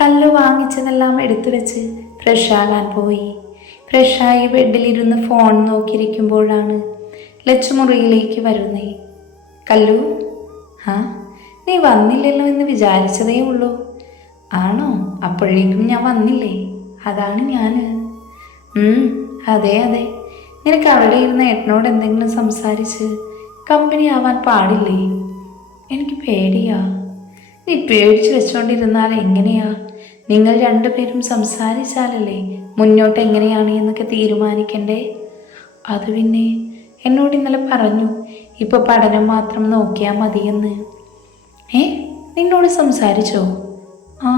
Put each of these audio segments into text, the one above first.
കല്ലു വാങ്ങിച്ചതെല്ലാം എടുത്തു വെച്ച് ഫ്രഷാകാൻ പോയി. ഫ്രഷായി ബെഡിലിരുന്ന് ഫോൺ നോക്കിയിരിക്കുമ്പോഴാണ് ലച്ചു മുറിയിലേക്ക് വരുന്നേ. കല്ലു, ആ നീ വന്നില്ലല്ലോ എന്ന് വിചാരിച്ചതേ ഉള്ളൂ. ആണോ? അപ്പോഴേക്കും ഞാൻ വന്നില്ലേ? അതാണ് ഞാൻ. അതെ അതെ. നിനക്ക് അവിടെ ഇരുന്ന് ഏട്ടനോട് എന്തെങ്കിലും സംസാരിച്ച് കമ്പനി ആവാൻ പാടില്ലേ? എനിക്ക് പേടിയാ. നീ പേടിച്ചു വെച്ചോണ്ടിരുന്നാൽ എങ്ങനെയാ? നിങ്ങൾ രണ്ടുപേരും സംസാരിച്ചാലല്ലേ മുന്നോട്ട് എങ്ങനെയാണ് എന്നൊക്കെ തീരുമാനിക്കണ്ടേ? അത് പിന്നെ എന്നോട് ഇന്നലെ പറഞ്ഞു ഇപ്പൊ പഠനം മാത്രം നോക്കിയാൽ മതിയെന്ന്. നിന്നോട് സംസാരിച്ചോ? ആ.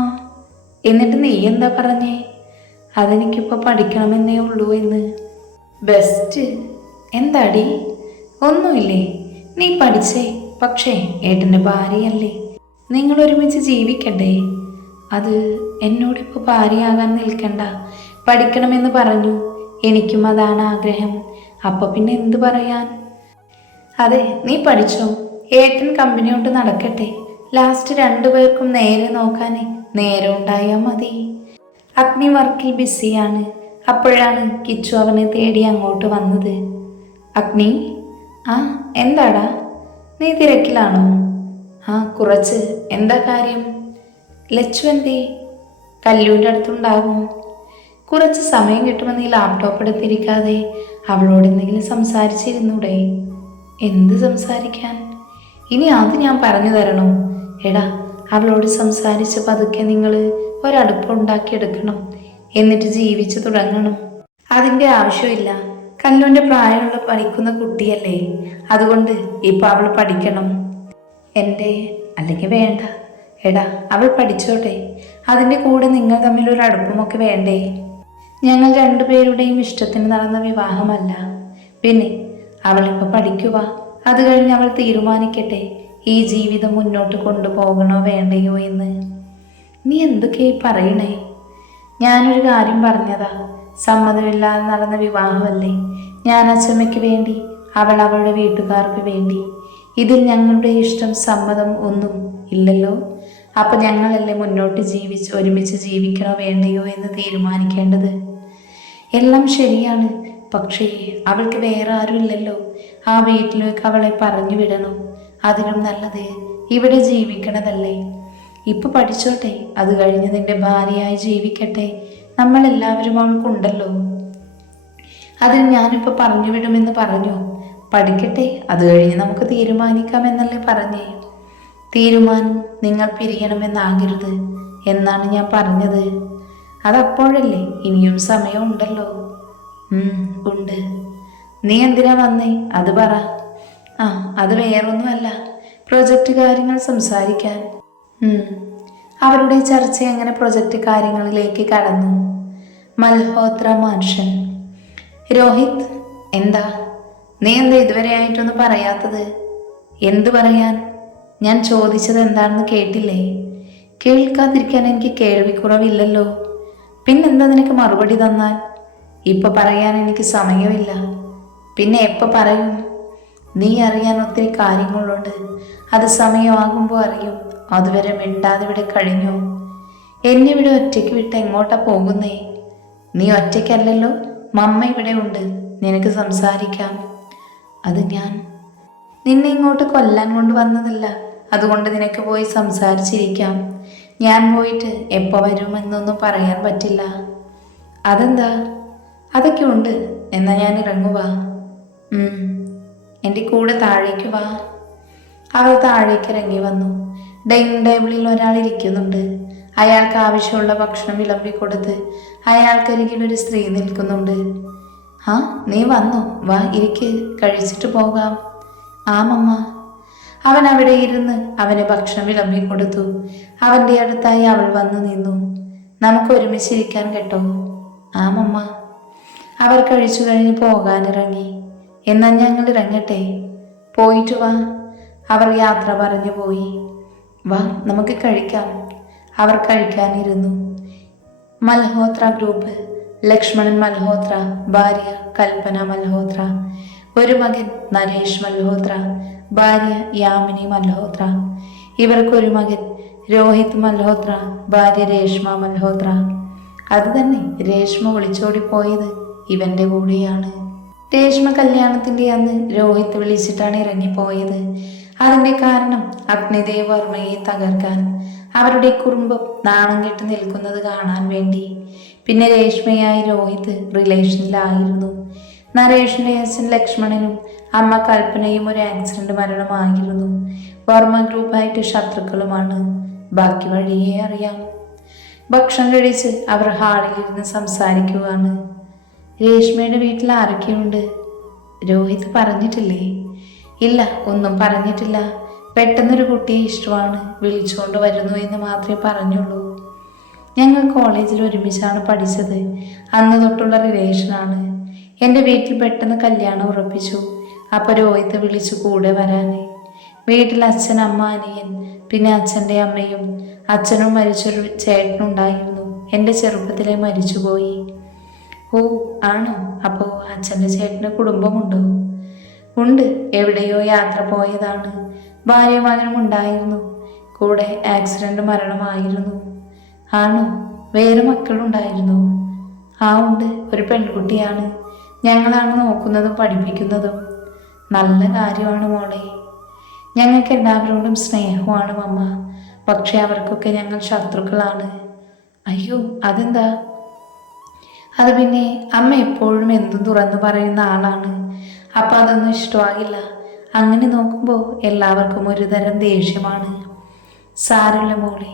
എന്നിട്ട് നീ എന്താ പറഞ്ഞേ? അതെനിക്കിപ്പോൾ പഠിക്കണമെന്നേ ഉള്ളൂ എന്ന്. ബെസ്റ്റ്. എന്താടി? ഒന്നുമില്ലേ, നീ പഠിച്ചേ. പക്ഷേ ഏട്ടൻ്റെ ഭാര്യയല്ലേ, നിങ്ങൾ ഒരുമിച്ച് ജീവിക്കണ്ടേ? അത് എന്നോടിപ്പോൾ ഭാര്യയാകാൻ നിൽക്കണ്ട, പഠിക്കണമെന്ന് പറഞ്ഞു. എനിക്കും അതാണ് ആഗ്രഹം. അപ്പൊ പിന്നെ എന്തു പറയാൻ? അതെ, നീ പഠിച്ചോ. ഏട്ടൻ കമ്പനി കൊണ്ട് നടക്കട്ടെ. ലാസ്റ്റ് രണ്ടുപേർക്കും നേരെ നോക്കാനേ നേരം ഉണ്ടായാൽ മതി. അഗ്നി വർക്കിൽ ബിസിയാണ്. അപ്പോഴാണ് കിച്ചു അവനെ തേടി അങ്ങോട്ട് വന്നത്. അഗ്നി, ആ എന്താടാ? നീ തിരക്കിലാണോ? ആ കുറച്ച്. എന്താ കാര്യം? ലച്ചു എന്തേ? കല്ലൂൻ്റെ അടുത്തുണ്ടാകും. കുറച്ച് സമയം കിട്ടുമ്പോൾ നീ ലാപ്ടോപ്പ് എടുത്തിരിക്കാതെ അവളോട് എന്തെങ്കിലും സംസാരിച്ചിരുന്നൂടെ? എന്ത് സംസാരിക്കാൻ? ഇനി അത് ഞാൻ പറഞ്ഞു തരണോ? എടാ, അവളോട് സംസാരിച്ച് പതുക്കെ നിങ്ങൾ ഒരടുപ്പുണ്ടാക്കിയെടുക്കണം. എന്നിട്ട് ജീവിച്ചു തുടങ്ങണം. അതിൻ്റെ ആവശ്യമില്ല. കല്ലൂൻ്റെ പ്രായമുള്ള പഠിക്കുന്ന കുട്ടിയല്ലേ, അതുകൊണ്ട് ഇപ്പം അവൾ പഠിക്കണം. അല്ലെങ്കിൽ വേണ്ട. എടാ, അവൾ പഠിച്ചോട്ടെ. അതിൻ്റെ കൂടെ നിങ്ങൾ തമ്മിലൊരു അടുപ്പമൊക്കെ വേണ്ടേ? ഞങ്ങൾ രണ്ടുപേരുടെയും ഇഷ്ടത്തിന് നടന്ന വിവാഹമല്ല. പിന്നെ അവളിപ്പോൾ പഠിക്കുക, അത് കഴിഞ്ഞ് അവൾ തീരുമാനിക്കട്ടെ ഈ ജീവിതം മുന്നോട്ട് കൊണ്ടുപോകണോ വേണ്ടയോ എന്ന്. നീ എന്തൊക്കെയായി പറയണേ? ഞാനൊരു കാര്യം പറഞ്ഞതാ. സമ്മതമില്ലാതെ നടന്ന വിവാഹമല്ലേ. ഞാൻ അച്ഛമ്മയ്ക്ക് വേണ്ടി, അവൾ അവളുടെ വീട്ടുകാർക്ക് വേണ്ടി. ഇതിൽ ഞങ്ങളുടെ ഇഷ്ടം സമ്മതം ഒന്നും ഇല്ലല്ലോ. അപ്പം ഞങ്ങളല്ലേ മുന്നോട്ട് ഒരുമിച്ച് ജീവിക്കണോ വേണ്ടയോ എന്ന് തീരുമാനിക്കേണ്ടത്. എല്ലാം ശരിയാണ്, പക്ഷേ അവൾക്ക് വേറെ ആരും ഇല്ലല്ലോ. ആ വീട്ടിലേക്ക് അവളെ പറഞ്ഞു വിടണം. അതിലും നല്ലത് ഇവിടെ ജീവിക്കണതല്ലേ. ഇപ്പൊ പഠിച്ചോട്ടെ, അത് കഴിഞ്ഞ് നിന്റെ ഭാര്യയായി ജീവിക്കട്ടെ. നമ്മളെല്ലാവരും അവൾക്കുണ്ടല്ലോ. അതിന് ഞാനിപ്പോ പറഞ്ഞു വിടുമെന്ന് പറഞ്ഞു. പഠിക്കട്ടെ, അത് കഴിഞ്ഞ് നമുക്ക് തീരുമാനിക്കാമെന്നല്ലേ പറഞ്ഞേ. തീരുമാനം നിങ്ങൾ പിരിയണമെന്നാകരുത് എന്നാണ് ഞാൻ പറഞ്ഞത്. അതപ്പോഴല്ലേ, ഇനിയും സമയമുണ്ടല്ലോ. ഉണ്ട്. നീ എന്തിനാ വന്നേ? അത് പറ. അത് വേറൊന്നുമല്ല, പ്രൊജക്റ്റ് കാര്യങ്ങൾ സംസാരിക്കാൻ. അവരുടെ ചർച്ച അങ്ങനെ പ്രൊജക്റ്റ് കാര്യങ്ങളിലേക്ക് കടന്നു. മൽഹോത്ര മാൻഷൻ. രോഹിത്, എന്താ? നീ എന്താ ഇതുവരെ ആയിട്ടൊന്നും പറയാത്തത്? എന്തു പറയാൻ? ഞാൻ ചോദിച്ചത് എന്താണെന്ന് കേട്ടില്ലേ? കേൾക്കാതിരിക്കാൻ എനിക്ക് കേൾവിക്കുറവില്ലല്ലോ. പിന്നെന്താ നിനക്ക് മറുപടി തന്നാൽ? ഇപ്പൊ പറയാൻ എനിക്ക് സമയമില്ല. പിന്നെ എപ്പോൾ പറയും? നീ അറിയാൻ ഒത്തിരി കാര്യങ്ങളുണ്ട്. അത് സമയമാകുമ്പോൾ അറിയും. അതുവരെ മിണ്ടാതെ ഇവിടെ കഴിഞ്ഞോ? എന്നെ ഇവിടെ ഒറ്റയ്ക്ക് വിട്ട് എങ്ങോട്ടാ പോകുന്നേ? നീ ഒറ്റയ്ക്കല്ലല്ലോ, മമ്മ ഇവിടെ ഉണ്ട്. നിനക്ക് സംസാരിക്കാം. അത് ഞാൻ നിന്നെ ഇങ്ങോട്ട് കൊല്ലാൻ കൊണ്ടുവന്നതല്ല. അതുകൊണ്ട് നിനക്ക് പോയി സംസാരിച്ചിരിക്കാം. ഞാൻ പോയിട്ട് എപ്പോൾ വരുമെന്നൊന്നും പറയാൻ പറ്റില്ല. അതെന്താ? അതൊക്കെ ഉണ്ട്. എന്നാ ഞാൻ ഇറങ്ങുവാ. എൻ്റെ കൂടെ താഴേക്ക് വാ. അവൾ താഴേക്ക് ഇറങ്ങി വന്നു. ഡൈനിങ് ടേബിളിൽ ഒരാൾ ഇരിക്കുന്നുണ്ട്. അയാൾക്ക് ആവശ്യമുള്ള ഭക്ഷണം വിളമ്പിക്കൊടുത്ത് അയാൾക്കരികിൽ ഒരു സ്ത്രീ നിൽക്കുന്നുണ്ട്. നീ വന്നോ? വാ, ഇരിക്ക്, കഴിച്ചിട്ട് പോകാം. മമ്മ. അവൻ അവിടെ ഇരുന്ന് അവന് ഭക്ഷണം വിളമ്പിക്കൊടുത്തു. അവൻ്റെ അടുത്തായി അവൾ വന്നു നിന്നു. നമുക്ക് ഒരുമിച്ചിരിക്കാൻ കേട്ടോ? മമ്മ. അവർ കഴിച്ചു കഴിഞ്ഞ് പോകാനിറങ്ങി. എന്നാൽ ഞങ്ങൾ ഇറങ്ങട്ടെ? പോയിട്ട് വാ. അവർ യാത്ര പറഞ്ഞു പോയി. വാ, നമുക്ക് കഴിക്കാം. അവർ കഴിക്കാനിരുന്നു. മൽഹോത്ര ഗ്രൂപ്പ്. ലക്ഷ്മണൻ മൽഹോത്ര, ഭാര്യ കൽപ്പന മൽഹോത്ര, ഒരു മകൻ നരേഷ് മൽഹോത്ര, ഭാര്യ യാമിനി മൽഹോത്ര. ഇവർക്കൊരു മകൻ രോഹിത് മൽഹോത്ര, ഭാര്യ രേഷ്മ മൽഹോത്ര. അത് തന്നെ, രേഷ്മ ഒളിച്ചോടിപ്പോയത് ഇവന്റെ കൂടെയാണ്. രേഷ്മ കല്യാണത്തിന്റെ അന്ന് രോഹിത് വിളിച്ചിട്ടാണ് ഇറങ്ങിപ്പോയത്. അതിന്റെ കാരണം അഗ്നിദേവ് വർമ്മയെ തകർക്കാൻ, അവരുടെ കുടുംബം നാണം കെട്ട് നിൽക്കുന്നത് കാണാൻ വേണ്ടി. പിന്നെ രേഷ്മയായി രോഹിത് റിലേഷനിലായിരുന്നു. നരേഷിന്റെ അച്ഛൻ ലക്ഷ്മണനും അമ്മ കൽപ്പനയും ഒരു ആക്സിഡന്റ് മരണമായിരുന്നു. വർമ്മ ഗ്രൂപ്പായിട്ട് ശത്രുക്കളുമാണ്. ബാക്കി വഴിയേ അറിയാം. ഭക്ഷണം കഴിച്ച് അവർ ഹാളിലിരുന്ന് സംസാരിക്കുകയാണ്. രേഷ്മയുടെ വീട്ടിൽ ആരൊക്കെയുണ്ട്? രോഹിത് പറഞ്ഞിട്ടില്ലേ? ഇല്ല, ഒന്നും പറഞ്ഞിട്ടില്ല. പെട്ടെന്നൊരു കുട്ടിയെ ഇഷ്ടമാണ്, വിളിച്ചുകൊണ്ട് വരുന്നു എന്ന് മാത്രമേ പറഞ്ഞുള്ളൂ. ഞങ്ങൾ കോളേജിൽ ഒരുമിച്ചാണ് പഠിച്ചത്. അന്ന് തൊട്ടുള്ള റിലേഷനാണ്. എൻ്റെ വീട്ടിൽ പെട്ടെന്ന് കല്യാണം ഉറപ്പിച്ചു. അപ്പോൾ രോഹിത് വിളിച്ചു കൂടെ വരാന്. വീട്ടിൽ അച്ഛൻ, അമ്മ, അനിയൻ, പിന്നെ അച്ഛൻ്റെ അമ്മയും. അച്ഛനും മരിച്ചൊരു ചേട്ടനുണ്ടായിരുന്നു. എൻ്റെ ചെറുപ്പത്തിലെ മരിച്ചുപോയി. ഓ, ആണോ? അപ്പോൾ അച്ഛൻ്റെ ചേട്ടന് കുടുംബമുണ്ടോ? ഉണ്ട്, എവിടെയോ യാത്ര പോയതാണ്. ഭാര്യ മകനും ഉണ്ടായിരുന്നു. കൂടെ ആക്സിഡന്റ് മരണമായിരുന്നു. ആണോ? വേറെ മക്കളുണ്ടായിരുന്നു? ആ, ഉണ്ട്, ഒരു പെൺകുട്ടിയാണ്. ഞങ്ങളാണ് നോക്കുന്നതും പഠിപ്പിക്കുന്നതും. നല്ല കാര്യമാണ് മോളെ. ഞങ്ങൾക്ക് എല്ലാവരോടും സ്നേഹമാണ് മമ്മ. പക്ഷെ അവർക്കൊക്കെ ഞങ്ങൾ ശത്രുക്കളാണ്. അയ്യോ, അതെന്താ? അത് പിന്നെ അമ്മ എപ്പോഴും എന്തും തുറന്നു പറയുന്ന ആളാണ്. അപ്പം അതൊന്നും ഇഷ്ടമാകില്ല. അങ്ങനെ നോക്കുമ്പോൾ എല്ലാവർക്കും ഒരു തരം ദേഷ്യമാണ്. സാരമില്ല മോളെ,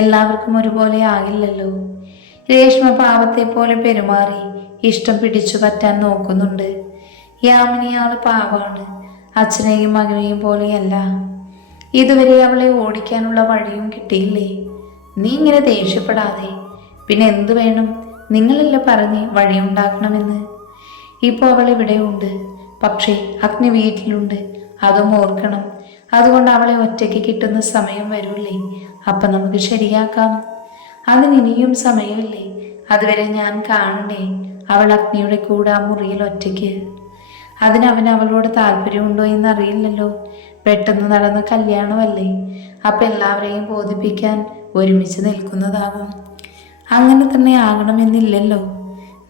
എല്ലാവർക്കും ഒരുപോലെ ആകില്ലല്ലോ. രേഷ്മ പാവത്തെ പോലെ പെരുമാറി ഇഷ്ടം പിടിച്ചു പറ്റാൻ നോക്കുന്നുണ്ട്. യാമിനി ആള് പാവാണ്. അച്ഛനെയും മകനെയും പോലെയല്ല. ഇതുവരെ അവളെ ഓടിക്കാനുള്ള വഴിയും കിട്ടിയില്ലേ? നീ ഇങ്ങനെ ദേഷ്യപ്പെടാതെ. പിന്നെ എന്തു വേണം? നിങ്ങളല്ല പറഞ്ഞ് വഴിയുണ്ടാക്കണമെന്ന്. ഇപ്പോൾ അവൾ ഇവിടെ ഉണ്ട്, പക്ഷേ അഗ്നി വീട്ടിലുണ്ട്. അതും ഓർക്കണം. അതുകൊണ്ട് അവളെ ഒറ്റയ്ക്ക് കിട്ടുന്ന സമയം വരൂല്ലേ, അപ്പം നമുക്ക് ശരിയാക്കാം. അതിനിനിയും സമയമില്ലേ? അതുവരെ ഞാൻ കാണണ്ടേ അവൾ അഗ്നിയുടെ കൂടെ ആ മുറിയിൽ ഒറ്റയ്ക്ക്? അതിനവൻ അവളോട് താല്പര്യമുണ്ടോ എന്നറിയില്ലല്ലോ. പെട്ടെന്ന് നടന്ന കല്യാണമല്ലേ. അപ്പം എല്ലാവരെയും ബോധിപ്പിക്കാൻ ഒരുമിച്ച് നിൽക്കുന്നതാകും. അങ്ങനെ തന്നെ ആകണമെന്നില്ലല്ലോ.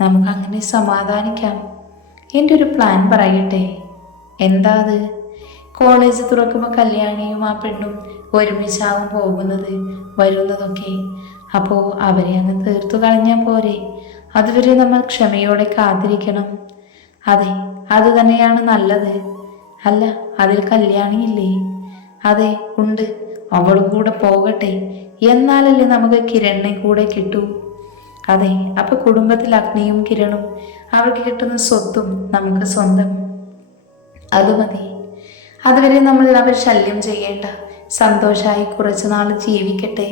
നമുക്കങ്ങനെ സമാധാനിക്കാം. എൻ്റെ ഒരു പ്ലാൻ പറയട്ടെ. എന്താ അത്? കോളേജ് തുറക്കുമ്പോൾ കല്യാണിയും ആ പെണ്ണും ഒരുമിച്ചാവും പോകുന്നത് വരുന്നതൊക്കെ. അപ്പോൾ അവരെ അങ്ങ് തീർത്തു കളഞ്ഞാൽ പോരെ? അതുവരെ നമ്മൾ ക്ഷമയോടെ കാത്തിരിക്കണം. അതെ, അത് തന്നെയാണ് നല്ലത്. അല്ല, അതിൽ കല്യാണിയില്ലേ? അതെ, ഉണ്ട്. അവളും കൂടെ പോകട്ടെ. എന്നാലല്ലേ നമുക്ക് കിരണിനെ കൂടെ കിട്ടൂ. അതെ, അപ്പൊ കുടുംബത്തിൽ അഗ്നിയും കിരണും, അവർക്ക് കിട്ടുന്ന സ്വത്തും നമുക്ക് സ്വന്തം. അത് മതി. അതുവരെ നമ്മൾ അവർ ശല്യം ചെയ്യേണ്ട. സന്തോഷമായി കുറച്ചു നാൾ ജീവിക്കട്ടെ.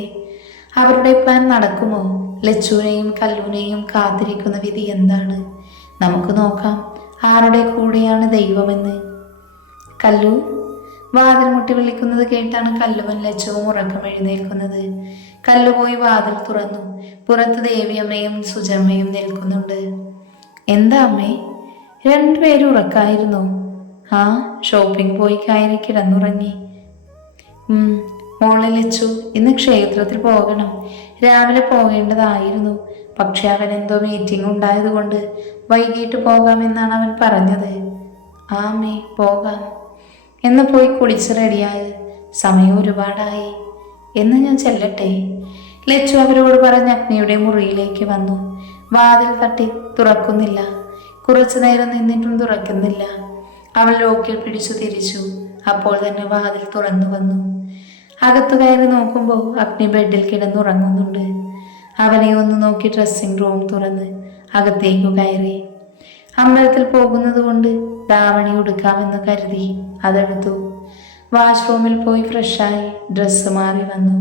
അവരുടെ പ്ലാൻ നടക്കുമോ? ലച്ചുവിനെയും കല്ലൂനെയും കാത്തിരിക്കുന്ന വിധി എന്താണ്? നമുക്ക് നോക്കാം ആരുടെ കൂടെയാണ് ദൈവമെന്ന്. കല്ലു, വാതിൽ മുട്ടി വിളിക്കുന്നത് കേട്ടാണ് കല്ലുവൻ ലച്ചുവും ഉറക്കം എഴുന്നേൽക്കുന്നത്. കല്ലു പോയി വാതിൽ തുറന്നു. പുറത്ത് ദേവിയമ്മയും സുജമ്മയും നിൽക്കുന്നുണ്ട്. എന്താ അമ്മേ? രണ്ടുപേരും ഉറക്കായിരുന്നു. ആ, ഷോപ്പിംഗ് പോയി കയറി കിടന്നുറങ്ങി. മോളെ ലച്ചു, ഇന്ന് ക്ഷേത്രത്തിൽ പോകണം. രാവിലെ പോകേണ്ടതായിരുന്നു. പക്ഷെ അവൻ എന്തോ മീറ്റിംഗ് ഉണ്ടായതുകൊണ്ട് വൈകിട്ട് പോകാമെന്നാണ് അവൻ പറഞ്ഞത്. ആമേ, പോകാം. എന്ന് പോയി കുളിച്ച് റെഡിയായി. സമയം ഒരുപാടായി. എന്ന് ഞാൻ ചെല്ലട്ടെ. ലച്ചു അവരോട് പറഞ്ഞ് അഗ്നിയുടെ മുറിയിലേക്ക് വന്നു. വാതിൽ തട്ടി തുറക്കുന്നില്ല. കുറച്ചു നേരം നിന്നിട്ടും തുറക്കുന്നില്ല. അവൾ ലോക്കിൽ പിടിച്ചു തിരിച്ചു. അപ്പോൾ തന്നെ വാതിൽ തുറന്നു വന്നു. അകത്തു കയറി നോക്കുമ്പോൾ അഗ്നി ബെഡിൽ കിടന്നുറങ്ങുന്നുണ്ട്. അവനെ ഒന്ന് നോക്കി ഡ്രസ്സിംഗ് റൂം തുറന്ന് അകത്തേക്കു കയറി. അമ്പലത്തിൽ പോകുന്നത് കൊണ്ട് ധാവണി ഉടുക്കാമെന്ന് കരുതി അതെടുത്തു. വാഷ്റൂമിൽ പോയി ഫ്രഷായി ഡ്രസ്സ് മാറി വന്നു.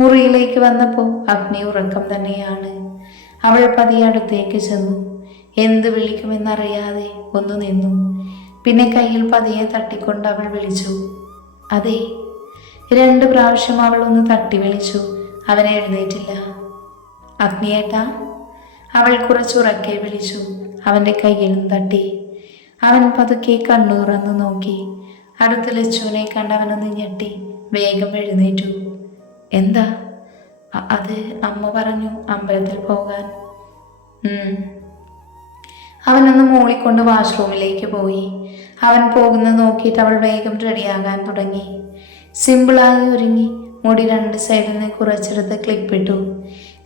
മുറിയിലേക്ക് വന്നപ്പോൾ അഗ്നി ഉറക്കം തന്നെയാണ്. അവൾ പതിയെ അടുത്തേക്ക് ചെന്നു. എന്ത് വിളിക്കുമെന്നറിയാതെ ഒന്ന് നിന്നു. പിന്നെ കയ്യിൽ പതിയെ തട്ടിക്കൊണ്ട് അവൾ വിളിച്ചു. അതെ. 2 പ്രാവശ്യം അവൾ ഒന്ന് തട്ടി വിളിച്ചു. അവൻ എഴുന്നേറ്റില്ല. അഗ്നിയേട്ടാ? അവൾ കുറച്ചുറക്കെ വിളിച്ചു. അവൻ്റെ കയ്യിലും തട്ടി. അവൻ പതുക്കെ കണ്ണു തുറന്നു നോക്കി. അടുത്ത് ലച്ചുവിനെ കണ്ടവനൊന്ന് ഞെട്ടി വേഗം എഴുന്നേറ്റു. എന്താ? അത് അമ്മ പറഞ്ഞു അമ്പലത്തിൽ പോകാൻ. അവനൊന്ന് മൂളിക്കൊണ്ട് വാഷ്റൂമിലേക്ക് പോയി. അവൻ പോകുന്നത് നോക്കിയിട്ട് അവൾ വേഗം റെഡിയാകാൻ തുടങ്ങി. സിമ്പിളായി ഒരുങ്ങി മുടി 2 സൈഡിൽ നിന്ന് കുറച്ചെടുത്ത് ക്ലിപ്പിട്ടു.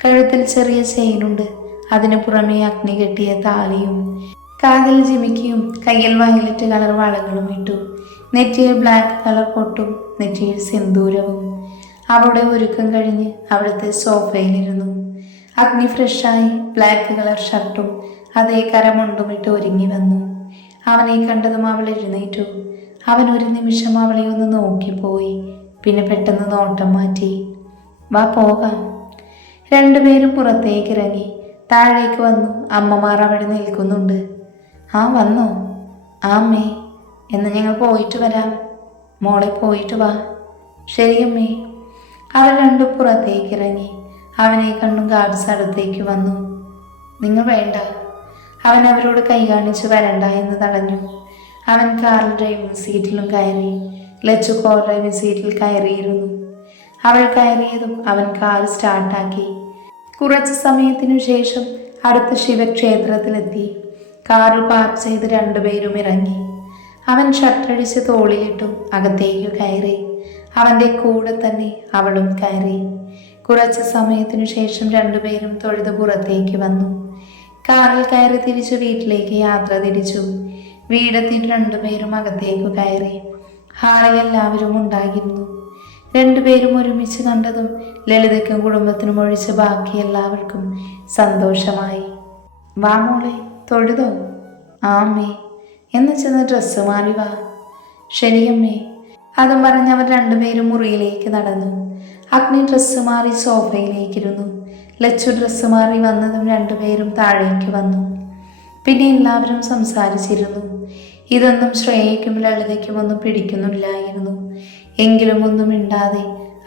കഴുത്തിൽ ചെറിയ ചെയിനുണ്ട്. അതിന് പുറമെ അഗ്നി കെട്ടിയ താലിയും കാതിൽ ജിമിക്കിയും കയ്യിൽ വയലറ്റ് കളർ വളകളും ഇട്ടു. നെറ്റിയിൽ ബ്ലാക്ക് കളർ പൊട്ടും നെറ്റിയിൽ സിന്ദൂരവും. അവളുടെ ഒരുക്കം കഴിഞ്ഞ് അവിടുത്തെ സോഫയിലിരുന്നു. അഗ്നി ഫ്രഷായി ബ്ലാക്ക് കളർ ഷർട്ടും അതേ കരമുണ്ടുമിട്ട് ഒരുങ്ങി വന്നു. അവനെ കണ്ടതും അവൾ എഴുന്നേറ്റു. അവൻ ഒരു നിമിഷം അവളെ ഒന്ന് നോക്കിപ്പോയി. പിന്നെ പെട്ടെന്ന് നോട്ടം മാറ്റി. വാ പോകാം. രണ്ടുപേരും പുറത്തേക്ക് ഇറങ്ങി. താഴേക്ക് വന്നു. അമ്മമാർ അവിടെ നിൽക്കുന്നുണ്ട്. ആ വന്നോ? അമ്മേ, എന്ന് ഞങ്ങൾ പോയിട്ട് വരാം. മോളെ പോയിട്ട് വാ. ശരിയമ്മേ. അവർ രണ്ടും പുറത്തേക്ക് ഇറങ്ങി. അവനെ കണ്ടും ഗാർഡ്സ് അടുത്തേക്ക് വന്നു. നിങ്ങൾ വേണ്ട. അവൻ അവരോട് കൈ കാണിച്ച് വരണ്ട എന്ന് തടഞ്ഞു. അവൻ കാറിൽ ഡ്രൈവിംഗ് സീറ്റിലും കയറി. ലച്ചു കോ ഡ്രൈവിംഗ് സീറ്റിൽ കയറിയിരുന്നു. അവൾ കയറിയതും അവൻ കാർ സ്റ്റാർട്ടാക്കി. കുറച്ച് സമയത്തിനു ശേഷം അടുത്ത ശിവക്ഷേത്രത്തിലെത്തി. കാറിൽ പാർക്ക് ചെയ്ത് രണ്ടുപേരും ഇറങ്ങി. അവൻ ഷട്ടടിച്ച് തോളിലിട്ടും അകത്തേക്ക് കയറി. അവൻ്റെ കൂടെ തന്നെ അവളും കയറി. കുറച്ച് സമയത്തിനു ശേഷം രണ്ടുപേരും തൊഴുത് പുറത്തേക്ക് വന്നു. കാറിൽ കയറി തിരിച്ചു വീട്ടിലേക്ക് യാത്ര തിരിച്ചു. വീടെത്തിയിട്ട് രണ്ടുപേരും അകത്തേക്ക് കയറി. ഹാളിൽ എല്ലാവരും ഉണ്ടായിരുന്നു. രണ്ടുപേരും ഒരുമിച്ച് കണ്ടതും ലളിതയ്ക്കും കുടുംബത്തിനും ഒഴിച്ച് ബാക്കി എല്ലാവർക്കും സന്തോഷമായി. വാ മോളെ, തൊഴുതോ? ആമ്മേ. എന്ന് ചെന്ന് ഡ്രസ്സ് മാറി വാ. ശരിയമ്മേ. അതും പറഞ്ഞ് അവർ രണ്ടുപേരും മുറിയിലേക്ക് നടന്നു. അഗ്നി ഡ്രസ്സ് മാറി സോഫയിലേക്കിരുന്നു. ലച്ചു ഡ്രസ്സ് മാറി വന്നതും രണ്ടുപേരും താഴേക്ക് വന്നു. പിന്നെ എല്ലാവരും സംസാരിച്ചിരുന്നു. ഇതൊന്നും ശ്രേയയ്ക്കും ലളിതയ്ക്കും ഒന്നും പിടിക്കുന്നില്ലായിരുന്നു. എങ്കിലും ഒന്നും മിണ്ടാതെ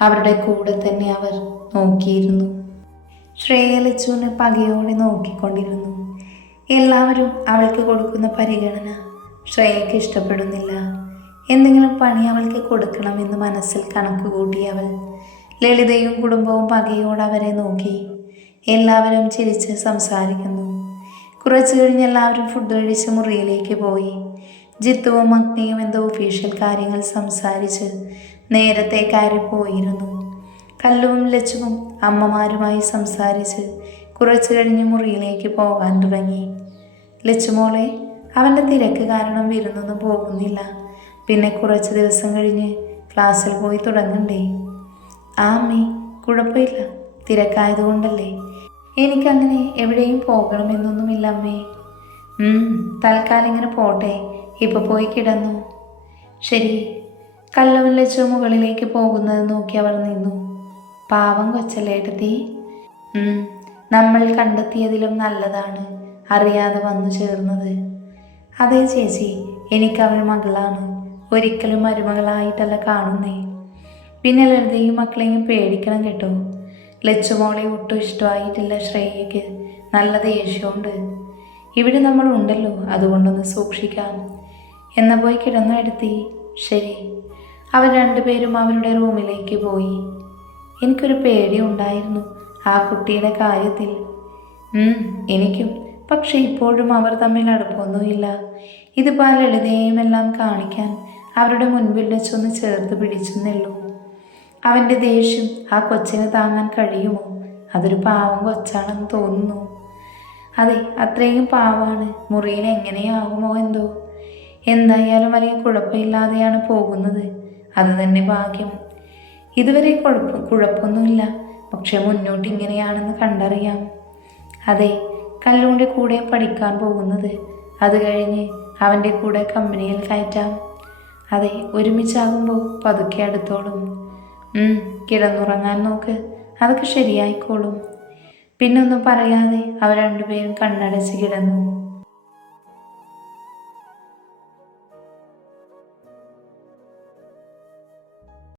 അവരുടെ കൂടെ തന്നെ അവർ നോക്കിയിരുന്നു. ശ്രേയ ലച്ചുവിനെ പകയോടെ നോക്കിക്കൊണ്ടിരുന്നു. എല്ലാവരും അവൾക്ക് കൊടുക്കുന്ന പരിഗണന ശ്രേയയ്ക്ക് ഇഷ്ടപ്പെടുന്നില്ല. എന്തെങ്കിലും പണി അവൾക്ക് കൊടുക്കണമെന്ന് മനസ്സിൽ കണക്ക് കൂട്ടി അവൾ. ലളിതയും കുടുംബവും പകയോടെ അവരെ നോക്കി. എല്ലാവരും ചിരിച്ച് സംസാരിക്കുന്നു. കുറച്ചു കഴിഞ്ഞ് എല്ലാവരും ഫുഡ് കഴിച്ച് മുറിയിലേക്ക് പോയി. ജിത്തുവും അഗ്നിയും എന്തോ ഒഫീഷ്യൽ കാര്യങ്ങൾ സംസാരിച്ച് നേരത്തെ കയറിപ്പോയിരുന്നു. കല്ലുവും ലച്ചുവും അമ്മമാരുമായി സംസാരിച്ച് കുറച്ചു കഴിഞ്ഞ് മുറിയിലേക്ക് പോകാൻ തുടങ്ങി. ലച്ചുമോളെ, അവൻ്റെ തിരക്ക് കാരണം വിരുന്നൊന്നും പോകുന്നില്ല. പിന്നെ കുറച്ച് ദിവസം കഴിഞ്ഞ് ക്ലാസ്സിൽ പോയി തുടങ്ങണ്ടേ? ആ അമ്മേ, കുഴപ്പമില്ല. തിരക്കായതുകൊണ്ടല്ലേ. എനിക്കങ്ങനെ എവിടെയും പോകണമെന്നൊന്നുമില്ല അമ്മേ. തൽക്കാലം ഇങ്ങനെ പോട്ടെ. ഇപ്പോൾ പോയി കിടന്നു. ശരി. കല്ലവൻ ലച്ചു മുകളിലേക്ക് പോകുന്നത് നോക്കി അവൾ നിന്നു. പാവം കൊച്ചല്ലേട്ടത്തി. നമ്മൾ കണ്ടെത്തിയതിലും നല്ലതാണ് അറിയാതെ വന്നു ചേർന്നത്. അതെ ചേച്ചി, എനിക്കവൾ മകളാണ്. ഒരിക്കലും മരുമകളായിട്ടല്ല കാണുന്നേ. പിന്നെ ലളിതയും മക്കളെയും പേടിക്കണം കേട്ടോ. ലച്ചുമോളെ ഒട്ടും ഇഷ്ടമായിട്ടില്ല ശ്രേയയ്ക്ക്. നല്ല ദേഷ്യമുണ്ട്. ഇവിടെ നമ്മൾ ഉണ്ടല്ലോ, അതുകൊണ്ടൊന്ന് സൂക്ഷിക്കാം. എന്നാ പോയി കിടന്നു എടുത്തി. ശരി. അവർ രണ്ടുപേരും അവരുടെ റൂമിലേക്ക് പോയി. എനിക്കൊരു പേടി ഉണ്ടായിരുന്നു ആ കുട്ടിയുടെ കാര്യത്തിൽ. എനിക്കും. പക്ഷെ ഇപ്പോഴും അവർ തമ്മിൽ അടുപ്പമൊന്നുമില്ല. ഇതുപോലെ ലളിതയെയും എല്ലാം കാണിക്കാൻ അവരുടെ മുൻപിൽ വെച്ചൊന്ന് ചേർത്ത് പിടിച്ചെന്നുള്ളൂ. അവൻ്റെ ദേഷ്യം ആ കൊച്ചിന് താങ്ങാൻ കഴിയുമോ? അതൊരു പാവം കൊച്ചാണെന്ന് തോന്നുന്നു. അതെ, അത്രയും പാവമാണ്. മുറിയിൽ എങ്ങനെയാകുമോ എന്തോ. എന്തായാലും വലിയ കുഴപ്പമില്ലാതെയാണ് പോകുന്നത്. അത് തന്നെ ഭാഗ്യം. ഇതുവരെ കുഴപ്പമൊന്നുമില്ല. പക്ഷെ മുന്നോട്ട് ഇങ്ങനെയാണെന്ന് കണ്ടറിയാം. അതെ, കല്ലുവിൻ്റെ കൂടെ പഠിക്കാൻ പോകുന്നത്. അത് കഴിഞ്ഞ് അവൻ്റെ കൂടെ കമ്പനിയിൽ കയറ്റാം. അതെ, ഒരുമിച്ചാകുമ്പോൾ പതുക്കെ അടുത്തോളും. കിടന്നുറങ്ങാൻ നോക്ക്. അതൊക്കെ ശരിയായിക്കോളും. പിന്നൊന്നും പറയാതെ അവർ രണ്ടുപേരും കണ്ണടച്ച് കിടന്നു.